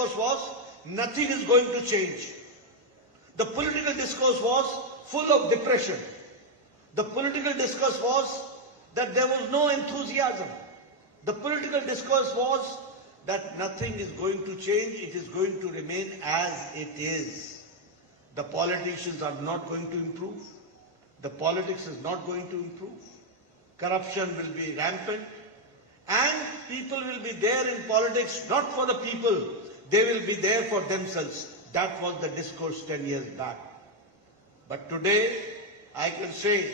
discourse was, nothing is going to change. The political discourse was full of depression. The political discourse was that there was no enthusiasm. The political discourse was that nothing is going to change, it is going to remain as it is. The politicians are not going to improve. The politics is not going to improve. Corruption will be rampant. And people will be there in politics not for the people, they will be there for themselves. That was the discourse 10 years back. But today, I can say,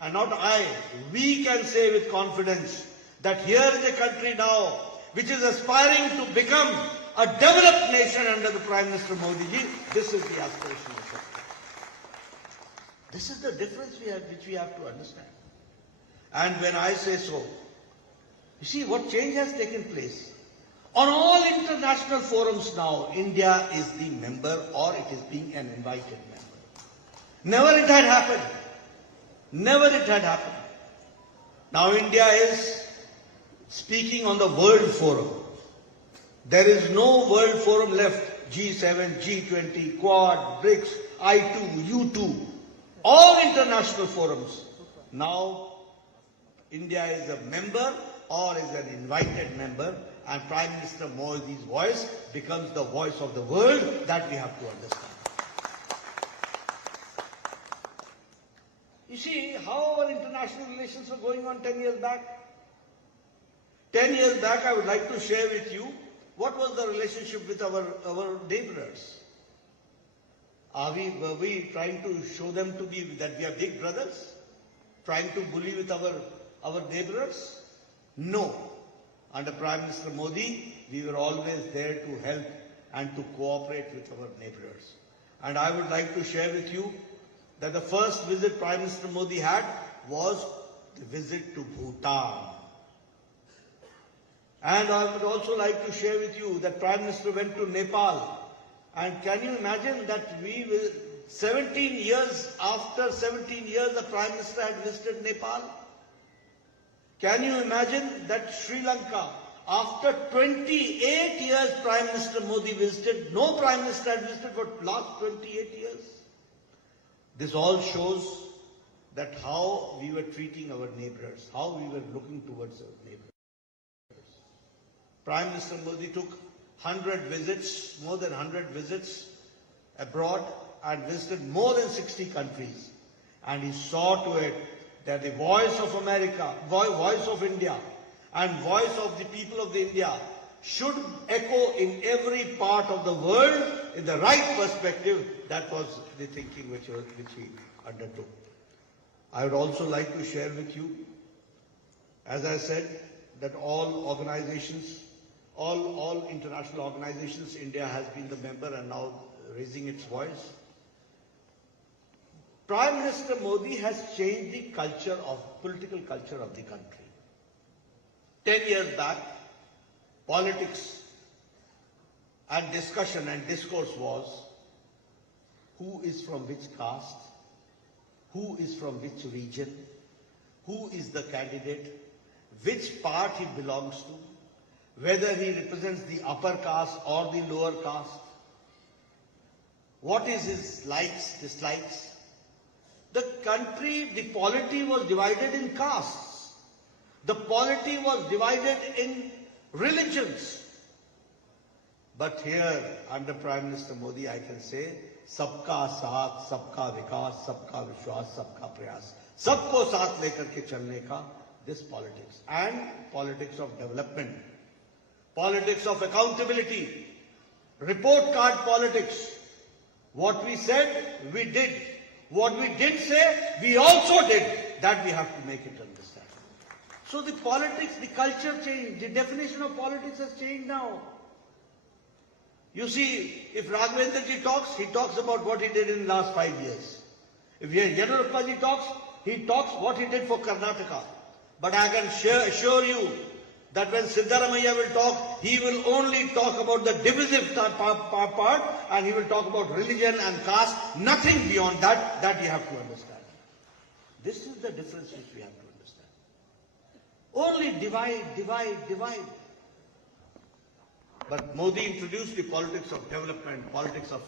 and not I, we can say with confidence that here is a country now which is aspiring to become a developed nation under the Prime Minister Modi ji. This is the aspiration of the country. This is the difference which we have to understand. And when I say so, you see what change has taken place. On all international forums now, India is the member or it is being an invited member. Never it had happened. Never it had happened. Now India is speaking on the World Forum. There is no World Forum left. G7, G20, Quad, BRICS, I2, U2, all international forums. Now India is a member or is an invited member, and Prime Minister Modi's voice becomes the voice of the world. That we have to understand. You see how our international relations were going on 10 years back? 10 years back, I would like to share with you what was the relationship with our neighbors. Were we trying to show them to be that we are big brothers? Trying to bully with our neighbors? No. Under Prime Minister Modi, we were always there to help and to cooperate with our neighbors. And I would like to share with you that the first visit Prime Minister Modi had was the visit to Bhutan. And I would also like to share with you that Prime Minister went to Nepal. And can you imagine that 17 years, after 17 years, the Prime Minister had visited Nepal? Can you imagine that Sri Lanka, after 28 years Prime Minister Modi visited, no Prime Minister had visited for the last 28 years? This all shows that how we were treating our neighbors, how we were looking towards our neighbors. Prime Minister Modi took 100 visits, more than 100 visits abroad and visited more than 60 countries. And he saw to it that the voice of America, voice of India and voice of the people of India should echo in every part of the world in the right perspective. That was the thinking which he undertook. I would also like to share with you, as I said, that all organizations, all international organizations, India has been the member and now raising its voice. Prime Minister Modi has changed the political culture of the country. 10 years back, politics and discussion and discourse was who is from which caste, who is from which region, who is the candidate, which part he belongs to, whether he represents the upper caste or the lower caste, what is his likes, dislikes. The country, the polity was divided in castes. The polity was divided in religions. But here, under Prime Minister Modi, I can say, सबका साथ, सबका विकास, सबका विश्वास, सबका प्रयास, सबको साथ लेकर के चलने का, this politics and politics of development, politics of accountability, report card politics. What we said, we did. What we did say, we also did. That we have to make it understand. So the politics, the culture changed. The definition of politics has changed now. You see, if Raghavendra ji talks, he talks about what he did in the last 5 years. If Yediyurappa ji talks, he talks what he did for Karnataka. But I can assure you that when Siddaramaiah will talk, he will only talk about the divisive part and he will talk about religion and caste, nothing beyond that, that you have to understand. This is the difference which we have to understand. Only divide, divide, divide. But Modi introduced the politics of development, politics of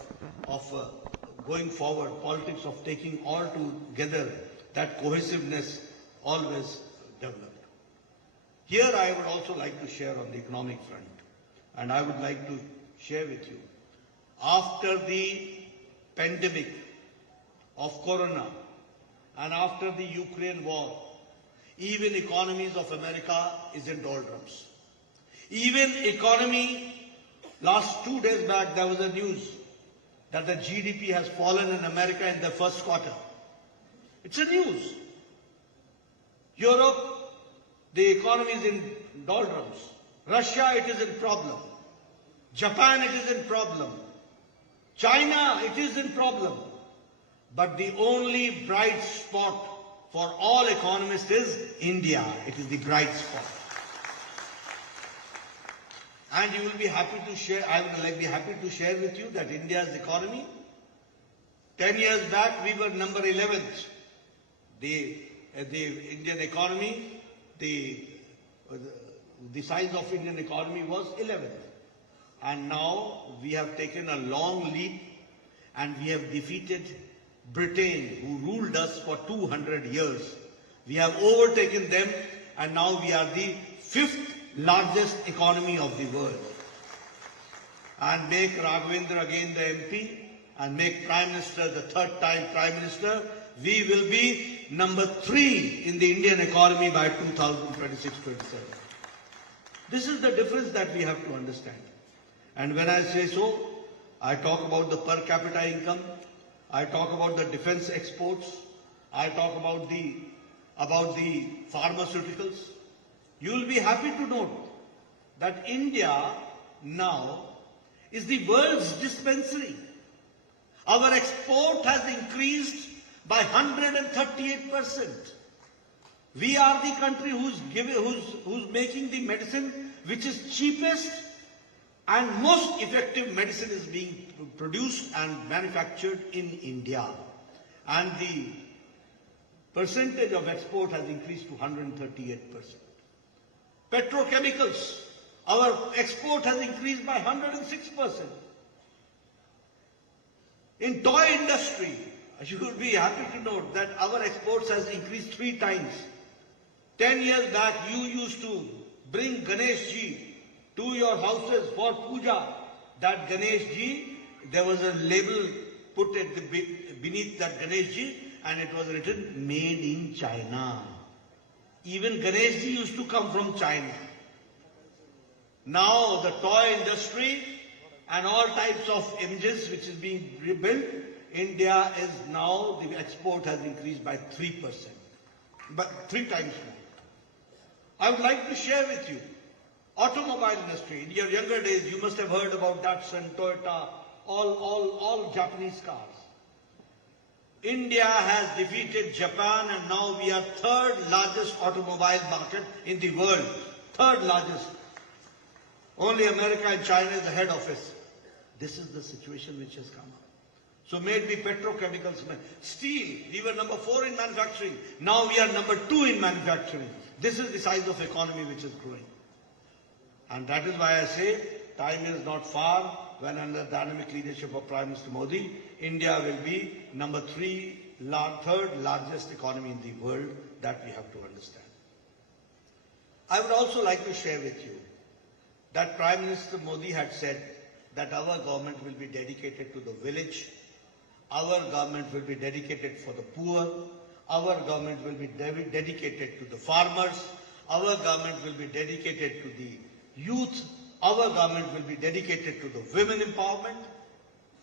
going forward, politics of taking all together, that cohesiveness always developed. Here I would also like to share on the economic front, and I would like to share with you, after the pandemic of Corona and after the Ukraine war, even economies of America is in doldrums. Even economy, last 2 days back there was a news that the GDP has fallen in America in the first quarter. It's a news. Europe, the economy is in doldrums. Russia, it is in problem. Japan, it is in problem. China, it is in problem. But the only bright spot for all economists is India. It is the bright spot. And you will be happy to share, I would be happy to share with you that India's economy, 10 years back we were number 11th. The Indian economy, the size of Indian economy was 11th. And now we have taken a long leap and we have defeated Britain, who ruled us for 200 years. We have overtaken them and now we are the 5th largest economy of the world. And make Raghavendra again the MP and make Prime Minister the 3rd time Prime Minister, we will be number 3 in the Indian economy by 2026-27. This is the difference that we have to understand. And when I say so, I talk about the per capita income, I talk about the defense exports, I talk about the pharmaceuticals. You will be happy to note that India now is the world's dispensary. Our export has increased by 138%. We are the country who's making the medicine which is cheapest and most effective medicine is being produced and manufactured in India. And the percentage of export has increased to 138%. Petrochemicals, our export has increased by 106%. In toy industry, you will be happy to note that our exports has increased 3 times. 10 years back, you used to bring Ganesh Ji to your houses for puja. That Ganesh Ji, there was a label put at beneath that Ganesh Ji and it was written made in China. Even Ganesh Ji used to come from China. Now the toy industry and all types of images which is being rebuilt, India is now, the export has increased by 3%, but 3 times more. I would like to share with you, automobile industry. In your younger days, you must have heard about Datsun, Toyota, all Japanese cars. India has defeated Japan and now we are 3rd largest automobile market in the world. 3rd largest. Only America and China is the head office. This is the situation which has come up. So may it be petrochemicals, steel, we were number 4 in manufacturing. Now we are number 2 in manufacturing. This is the size of economy which is growing. And that is why I say time is not far when under dynamic leadership of Prime Minister Modi, India will be number 3rd largest economy in the world. That we have to understand. I would also like to share with you that Prime Minister Modi had said that our government will be dedicated to the village, our government will be dedicated for the poor, our government will be dedicated to the farmers, our government will be dedicated to the youth, our government will be dedicated to the women empowerment.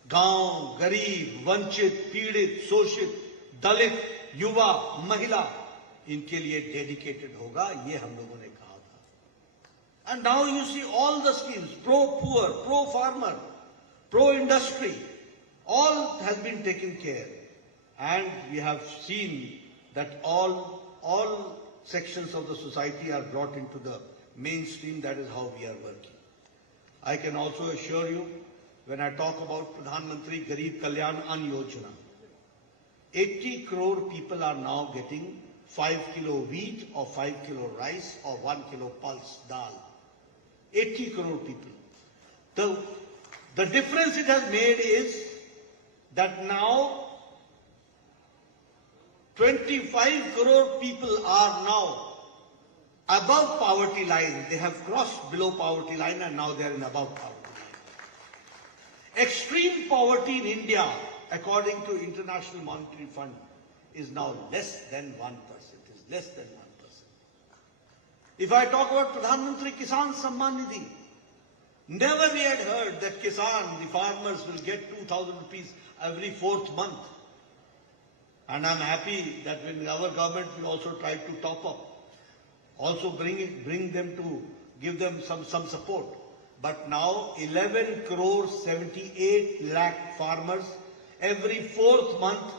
गांव, गरीब, वंचित, पीड़ित, शोषित, दलित, युवा, महिला, इनके लिए dedicated होगा, ये हम लोगों ने कहा था. And now you see all the schemes, pro-poor, pro-farmer, pro-industry, all has been taken care. And we have seen that all sections of the society are brought into the mainstream. That is how we are working. I can also assure you, when I talk about Pradhan Mantri Garib Kalyan Ann Yojana, 80 crore people are now getting 5 kilo wheat or 5 kilo rice or 1 kilo pulse dal. 80 crore people. The difference it has made is that now 25 crore people are now above poverty line. They have crossed below poverty line and now they are in above poverty line. Extreme poverty in India, according to International Monetary Fund, is now less than 1%. Is less than 1%. If I talk about Pradhan Mantri Kisan Samman Nidhi, never we had heard that Kisan, the farmers, will get 2,000 rupees every fourth month. And I'm happy that when our government will also try to top up, also bring them to give them some support. But now 11 crore 78 lakh farmers every fourth month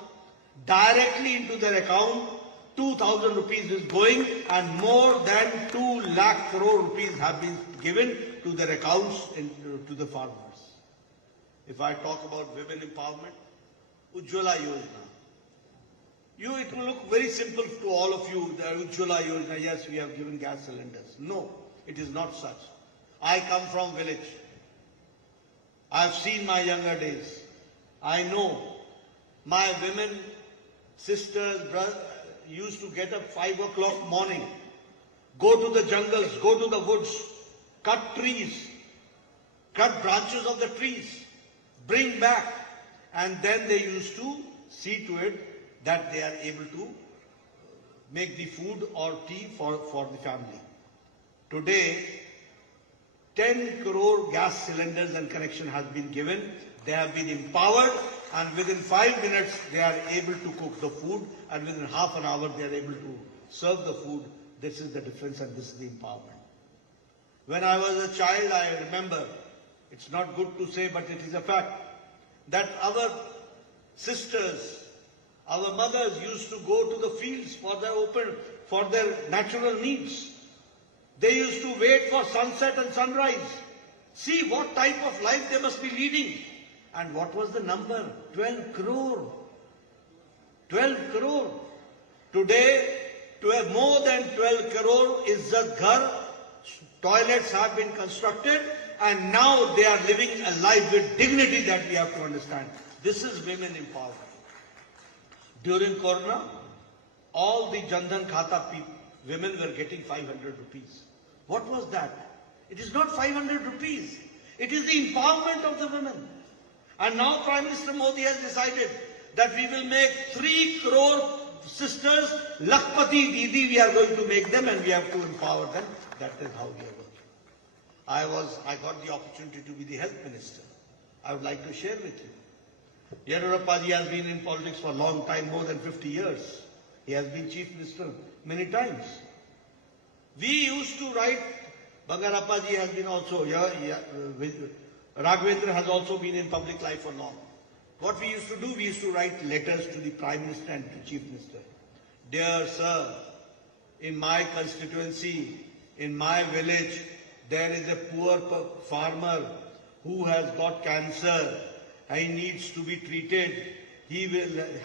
directly into their account 2,000 rupees is going, and more than 2 lakh crore rupees have been given to their accounts to the farmers. If I talk about women empowerment, Ujjwala Yojana. It will look very simple to all of you, the Ujjwala Yojana, yes, we have given gas cylinders. No, it is not such. I come from village. I have seen my younger days. I know my women, sisters, brothers, used to get up 5 o'clock morning, go to the jungles, go to the woods, cut trees, cut branches of the trees, bring back, and then they used to see to it that they are able to make the food or tea for the family. Today, 10 crore gas cylinders and connection has been given. They have been empowered, and within 5 minutes they are able to cook the food, and within half an hour they are able to serve the food. This is the difference and this is the empowerment. When I was a child, I remember, it's not good to say but it is a fact, that our sisters, our mothers used to go to the fields for their natural needs. They used to wait for sunset and sunrise. See what type of life they must be leading. And what was the number? 12 crore. 12 crore. Today, more than 12 crore Izzat Ghar, toilets have been constructed, and now they are living a life with dignity that we have to understand. This is women empowerment. During Corona, all the Jan Dhan Khata people, women were getting 500 rupees. What was that? It is not 500 rupees. It is the empowerment of the women. And now Prime Minister Modi has decided that we will make 3 crore sisters Lakhpati Didi. We are going to make them and we have to empower them. That is how we are working. I got the opportunity to be the health minister. I would like to share with you. Yediyurappa ji has been in politics for a long time, more than 50 years. He has been chief minister many times. We used to write, Bangarappa ji has been also, Raghavendra has also been in public life for long. What we used to do, we used to write letters to the Prime Minister and to Chief Minister. Dear Sir, in my constituency, in my village, there is a poor farmer who has got cancer. He needs to be treated. He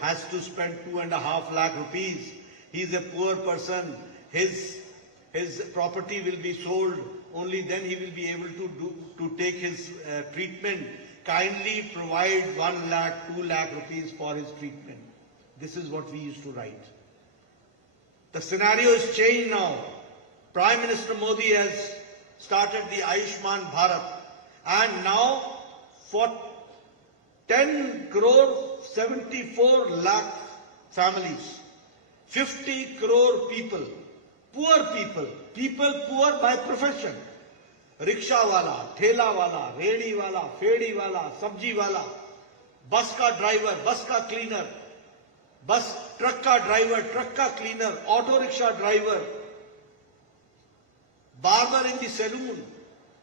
has to spend 2.5 lakh rupees. He is a poor person. His property will be sold. Only then he will be able to take his treatment. Kindly provide 1 lakh, 2 lakh rupees for his treatment. This is what we used to write. The scenario is changed now. Prime Minister Modi has started the Ayushman Bharat, and now for 10 crore 74 lakh families, 50 crore people, people poor by profession, rickshaw wala, thela wala, redi wala, fedi wala, sabji wala, bus ka driver, bus ka cleaner, truck ka driver, truck ka cleaner, auto rickshaw driver, barber in the saloon,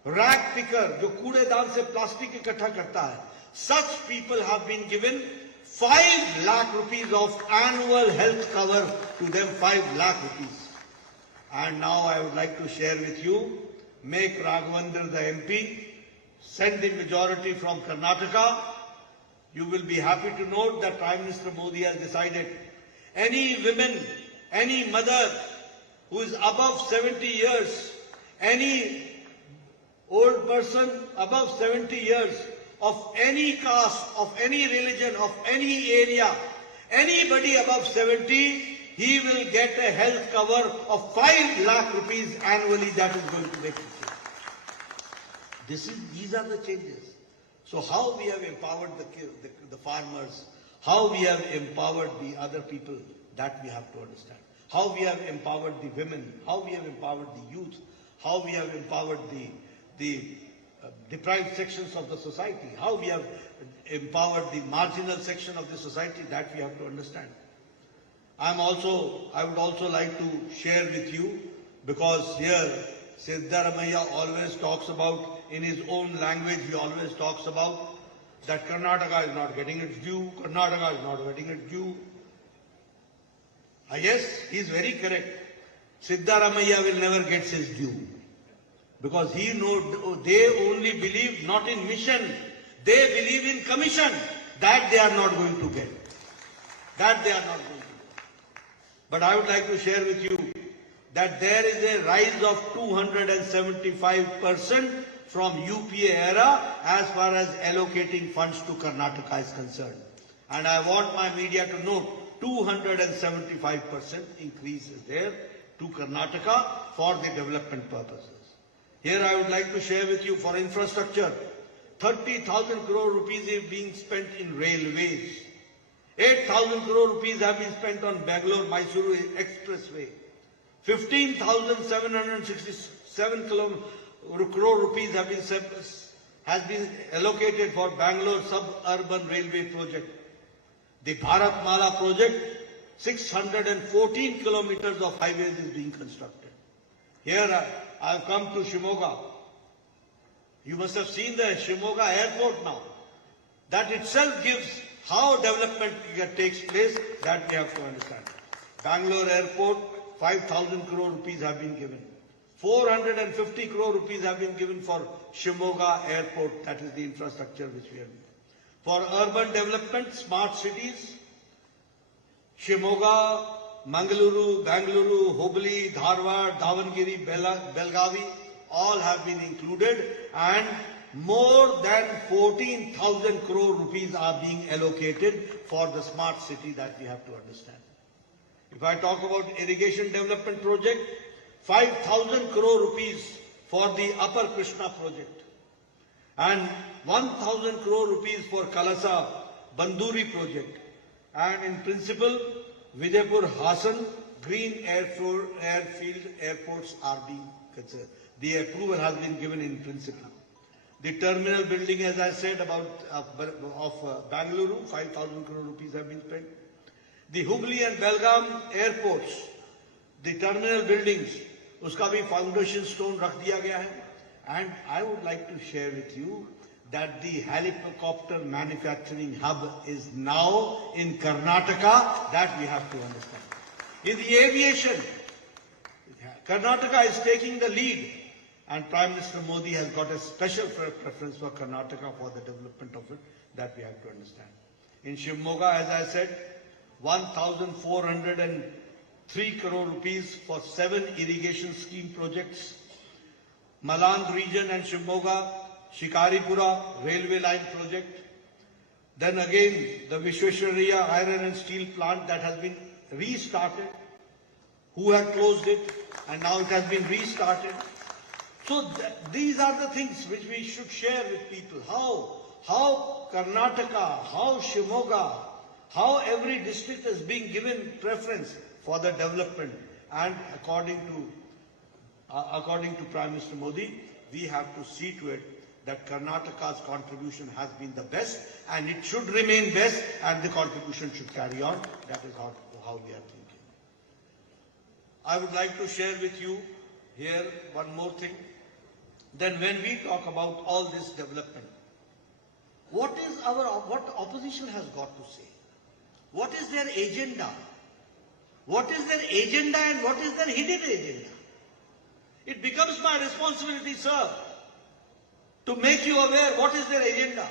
rag picker, जो कूड़ेदान से plastic इकट्ठा करता है, such people have been given 5 lakh rupees of annual health cover to them, 5 lakh rupees. And now I would like to share with you, make Raghavendra the MP, send the majority from Karnataka. You will be happy to note that Prime Minister Modi has decided any women, any mother who is above 70 years, any old person above 70 years of any caste, of any religion, of any area, anybody above 70, he will get a health cover of 5 lakh rupees annually. That is going to make a change. These are the changes. So how we have empowered the farmers, how we have empowered the other people, that we have to understand. How we have empowered the women, how we have empowered the youth, how we have empowered the deprived sections of the society, how we have empowered the marginal section of the society, that we have to understand. I would also like to share with you, because here Siddaramaiah always talks about, in his own language, he always talks about that Karnataka is not getting its due, Karnataka is not getting its due. Yes, he is very correct. Siddaramaiah will never get his due. Because they only believe not in mission, they believe in commission. That they are not going to get. That they are not going to get. But I would like to share with you that there is a rise of 275% from UPA era as far as allocating funds to Karnataka is concerned. And I want my media to note, 275% increase is there to Karnataka for the development purposes. Here I would like to share with you, for infrastructure, 30,000 crore rupees is being spent in railways. 8,000 crore rupees have been spent on Bangalore-Mysuru Expressway. 15,767 crore rupees has been allocated for Bangalore suburban railway project. The Bharatmala project, 614 kilometers of highways is being constructed. Here I have come to Shimoga. You must have seen the Shimoga airport now. That itself gives how development takes place, that we have to understand. Bangalore airport, 5,000 crore rupees have been given. 450 crore rupees have been given for Shimoga airport, that is the infrastructure which we have. For urban development, smart cities, Shimoga, Mangaluru, Bangalore, Hubli, Dharwad, Davangere, Belgavi, all have been included, and more than 14,000 crore rupees are being allocated for the smart city, that we have to understand. If I talk about irrigation development project, 5,000 crore rupees for the Upper Krishna project, and 1,000 crore rupees for Kalasa Banduri project, and in principle, Vijaypur Hassan green airfield airports are being considered. The approval has been given in principle. The terminal building, as I said, of Bangalore, 5,000 crore rupees have been spent. The Hubli and Belgaum airports, the terminal buildings, uska bhi foundation stone rakh diya gaya hai. And I would like to share with you that the helicopter manufacturing hub is now in Karnataka, that we have to understand. In the aviation, Karnataka is taking the lead, and Prime Minister Modi has got a special preference for Karnataka for the development of it, that we have to understand. In Shimoga, as I said, 1,403 crore rupees for 7 irrigation scheme projects. Maland region and Shimoga, Shikaripura railway line project. Then again, the Vishwesvaraya iron and steel plant that has been restarted. Who had closed it, and now it has been restarted. So these are the things which we should share with people. How Karnataka, how Shimoga, how every district is being given preference for the development. And according to Prime Minister Modi, we have to see to it that Karnataka's contribution has been the best, and it should remain best, and the contribution should carry on. That is how we are thinking. I would like to share with you here one more thing. Then when we talk about all this development, what opposition has got to say? What is their agenda? What is their agenda and what is their hidden agenda? It becomes my responsibility, sir, to make you aware what is their agenda.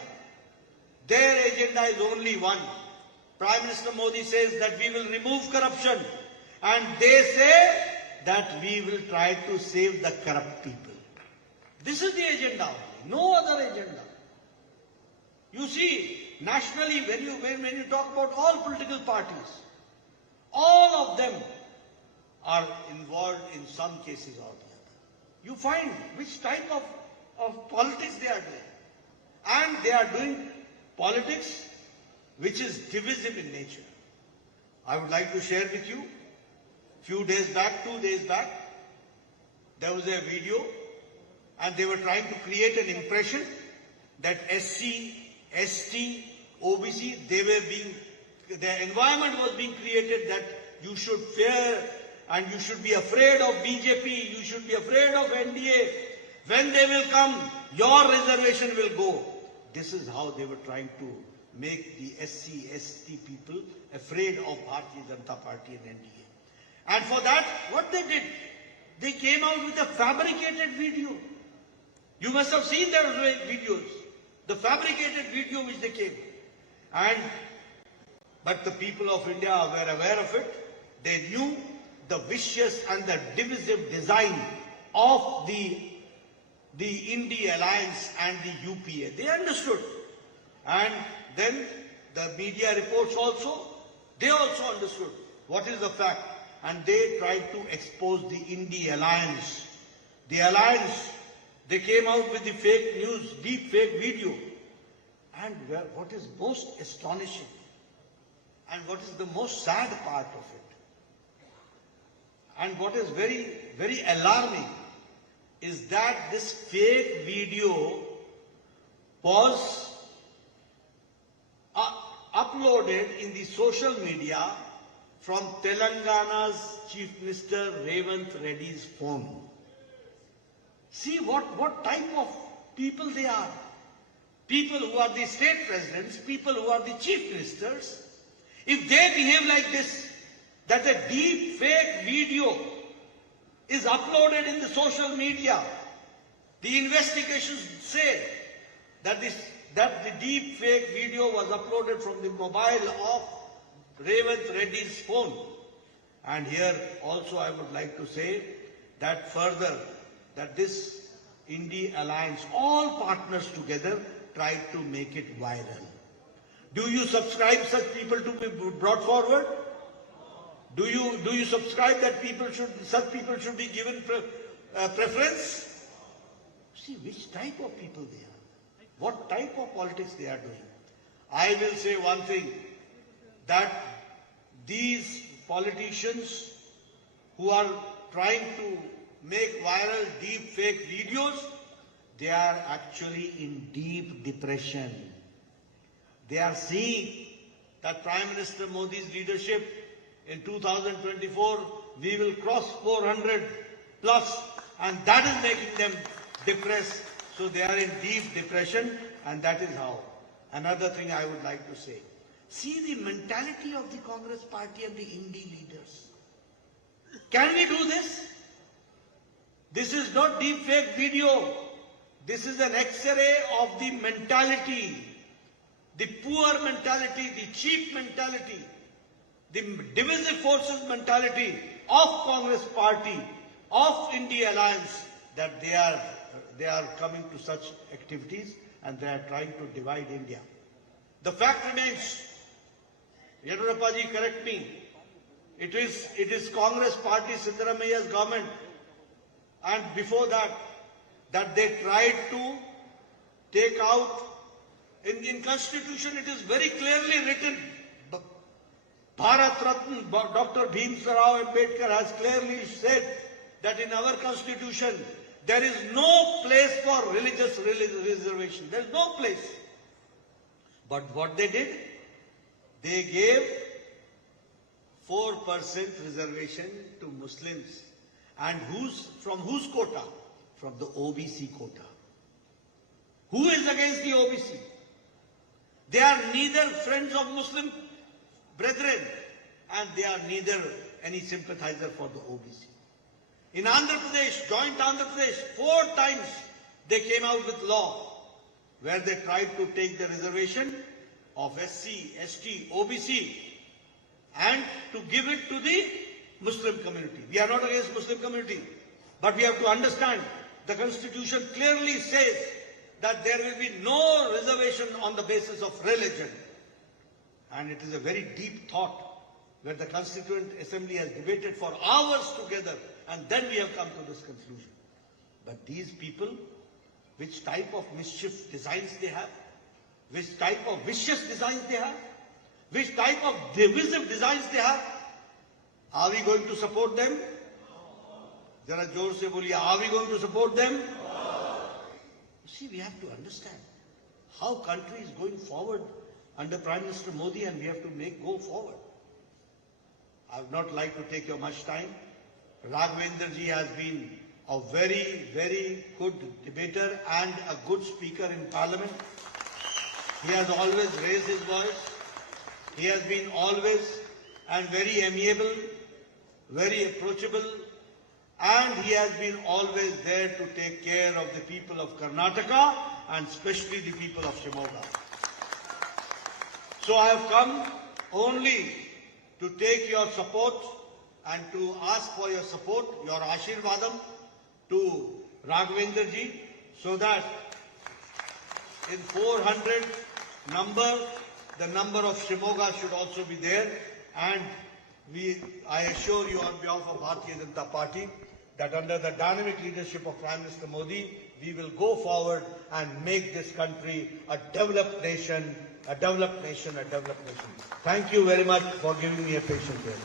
Their agenda is only one. Prime Minister Modi says that we will remove corruption, and they say that we will try to save the corrupt people. This is the agenda only, no other agenda. You see, nationally, when you talk about all political parties, all of them are involved in some cases or the other. You find which type of politics they are doing. And they are doing politics which is divisive in nature. I would like to share with you, few days back, 2 days back, there was a video and they were trying to create an impression that SC, ST, OBC, their environment was being created that you should fear and you should be afraid of BJP, you should be afraid of NDA. When they will come, your reservation will go. This is how they were trying to make the SC, ST people afraid of Bharatiya Janata Party and NDA. And for that, what they did, they came out with a fabricated video. You must have seen their videos, the fabricated video which they came. But the people of India were aware of it. They knew the vicious and the divisive design of the India Alliance and the UPA. They understood. And then the media reports also, they also understood what is the fact. And they tried to expose the India Alliance. The alliance, they came out with the fake news, deep fake video. And what is most astonishing and what is the most sad part of it, and what is very, very alarming, is that this fake video was uploaded in the social media from Telangana's Chief Minister Revanth Reddy's phone. See what type of people they are. People who are the state presidents, people who are the chief ministers. If they behave like this, that a deep fake video is uploaded in the social media, the investigations say that the deep fake video was uploaded from the mobile of Revanth Reddy's phone. And here also I would like to say that further, that this India Alliance, all partners together, tried to make it viral. Do you subscribe such people to be brought forward? Do you subscribe that such people should be given preference? See which type of people they are, what type of politics they are doing. I will say one thing, that these politicians who are trying to make viral deep fake videos, they are actually in deep depression. They are seeing that Prime Minister Modi's leadership in 2024, we will cross 400 plus, and that is making them depressed. So they are in deep depression, and that is how. Another thing I would like to say, see the mentality of the Congress party and the Indie leaders. Can we do this? This is not deep fake video. This is an X-ray of the mentality, the poor mentality, the cheap mentality, the divisive forces mentality of Congress party, of India Alliance, that they are coming to such activities and they are trying to divide India. The fact remains, Yediyurappa ji, correct me, it is Congress party, Siddaramaia's government, and before that they tried to take out, in Constitution it is very clearly written, Bharat Ratna, Dr. Bhimsarao Ambedkar has clearly said that in our Constitution there is no place for religious reservation. There is no place. But what they did, they gave 4% reservation to Muslims. And from whose quota? From the OBC quota. Who is against the OBC? They are neither friends of Muslim brethren and they are neither any sympathizer for the OBC. In Andhra Pradesh, joint Andhra Pradesh, 4 times they came out with law where they tried to take the reservation of SC, ST, OBC and to give it to the Muslim community. We are not against Muslim community, but we have to understand The Constitution clearly says that there will be no reservation on the basis of religion. And it is a very deep thought where the Constituent Assembly has debated for hours together, and then we have come to this conclusion. But these people, which type of mischief designs they have, which type of vicious designs they have, which type of divisive designs they have, are we going to support them? Zara जोर से बोलिए, are we going to support them? See, we have to understand how country is going forward under Prime Minister Modi, and we have to go forward. I would not like to take your much time. Raghavendra ji has been a very, very good debater and a good speaker in Parliament. He has always raised his voice. He has been always and very amiable, very approachable, and he has been always there to take care of the people of Karnataka and especially the people of Shimoga. So I have come only to take your support and to ask for your support, your Ashirvadam to Raghavendra ji, so that in 400 number, the number of Shimoga should also be there, and I assure you on behalf of Bharatiya Janata Party that under the dynamic leadership of Prime Minister Modi, we will go forward and make this country a developed nation, a developed nation, a developed nation. Thank you very much for giving me a patient hearing.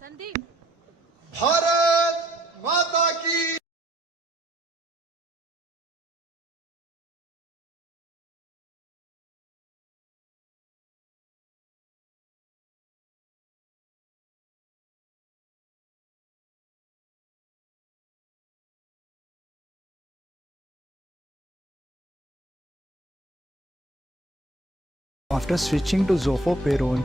Sandeep. Bharat माता की After switching to Zoho payroll,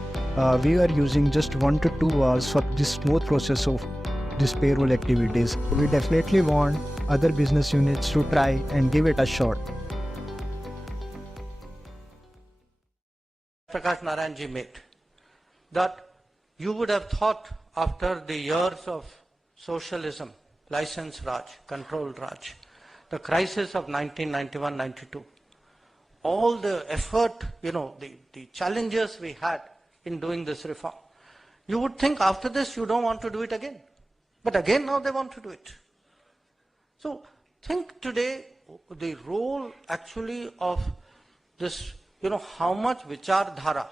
we are using just 1 to 2 hours for this smooth process of these payroll activities. We definitely want other business units to try and give it a shot. Prakash Narayan ji made, that you would have thought after the years of socialism, license Raj, control Raj, the crisis of 1991-92, all the effort, the challenges we had in doing this reform, you would think after this you don't want to do it again. But again now they want to do it. So think today the role actually of this, how much Vichardhara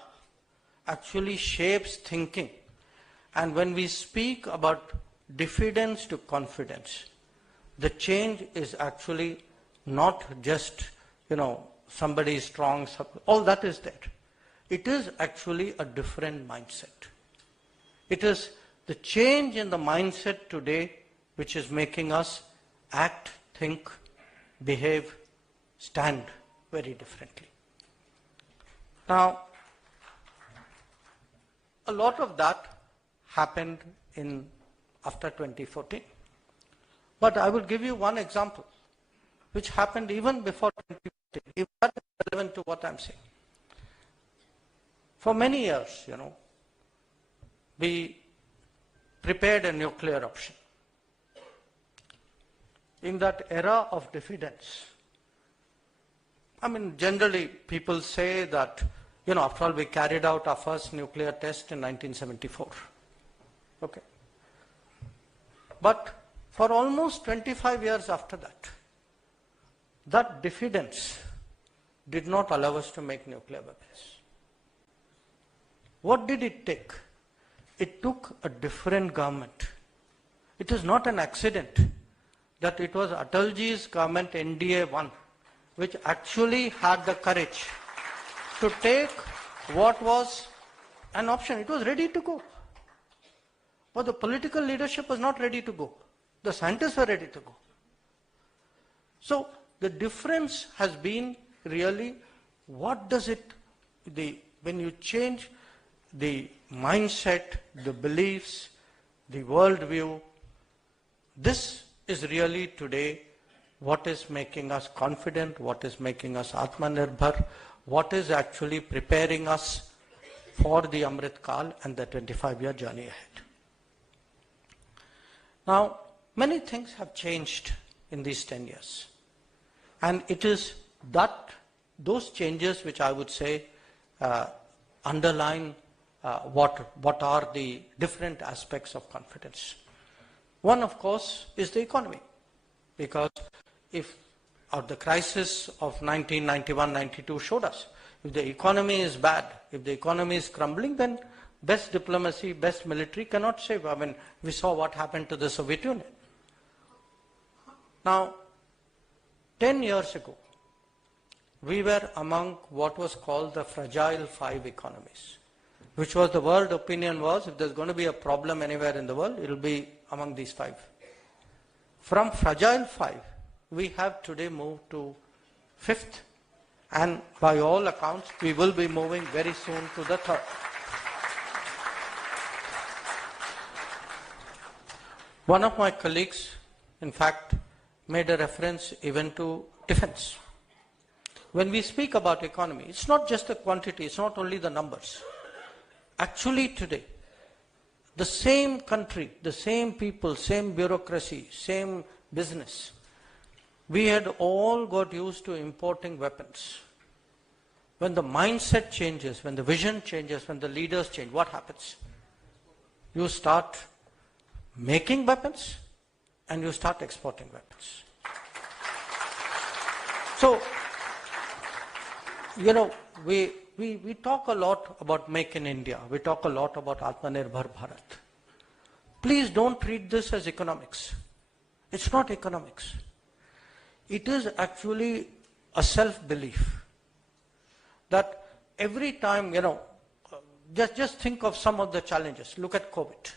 actually shapes thinking. And when we speak about diffidence to confidence, the change is actually not just, somebody is strong, all that is there. It is actually a different mindset. It is the change in the mindset today which is making us act, think, behave, stand very differently. Now, a lot of that happened after 2014. But I will give you one example which happened even before 2014, if that is relevant to what I'm saying. For many years, we prepared a nuclear option. In that era of diffidence, generally people say that, after all, we carried out our first nuclear test in 1974. Okay. But for almost 25 years after that, that diffidence did not allow us to make nuclear weapons. What did it take? It took a different government. It is not an accident that it was Atalji's government, NDA 1, which actually had the courage to take what was an option. It was ready to go. But the political leadership was not ready to go. The scientists were ready to go. So the difference has been really, what does it, when you change the mindset, the beliefs, the worldview, this is really today what is making us confident, what is making us Atmanirbhar, what is actually preparing us for the Amrit Kal and the 25-year journey ahead. Now, many things have changed in these 10 years. And it is those changes which I would say underline what are the different aspects of confidence. One, of course, is the economy. Because if the crisis of 1991-92 showed us, if the economy is bad, if the economy is crumbling, then best diplomacy, best military cannot save. I mean, we saw what happened to the Soviet Union. Now, 10 years ago, we were among what was called the fragile 5 economies, which was the world opinion was, if there's going to be a problem anywhere in the world, it will be among these 5. From fragile 5, we have today moved to 5th, and by all accounts, we will be moving very soon to the 3rd. One of my colleagues, in fact, made a reference even to defense. When we speak about economy, it's not just the quantity, it's not only the numbers. Actually today, the same country, the same people, same bureaucracy, same business, we had all got used to importing weapons. When the mindset changes, when the vision changes, when the leaders change, what happens? You start making weapons and you start exporting weapons. So, you know, we talk a lot about Make in India. We talk a lot about Atmanirbhar Bharat. Please don't treat this as economics. It's not economics. It is actually a self-belief that every time, you know, just think of some of the challenges. Look at COVID.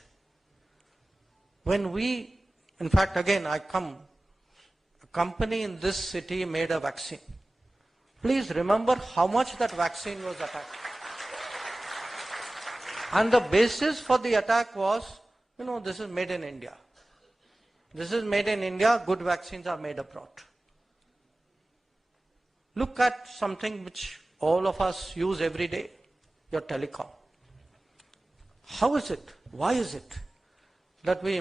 When we, in fact, again, a company in this city made a vaccine. Please remember how much that vaccine was attacked. And the basis for the attack was, you know, this is made in India. This is made in India, good vaccines are made abroad. Look at something which all of us use every day, your telecom. How is it, why is it that we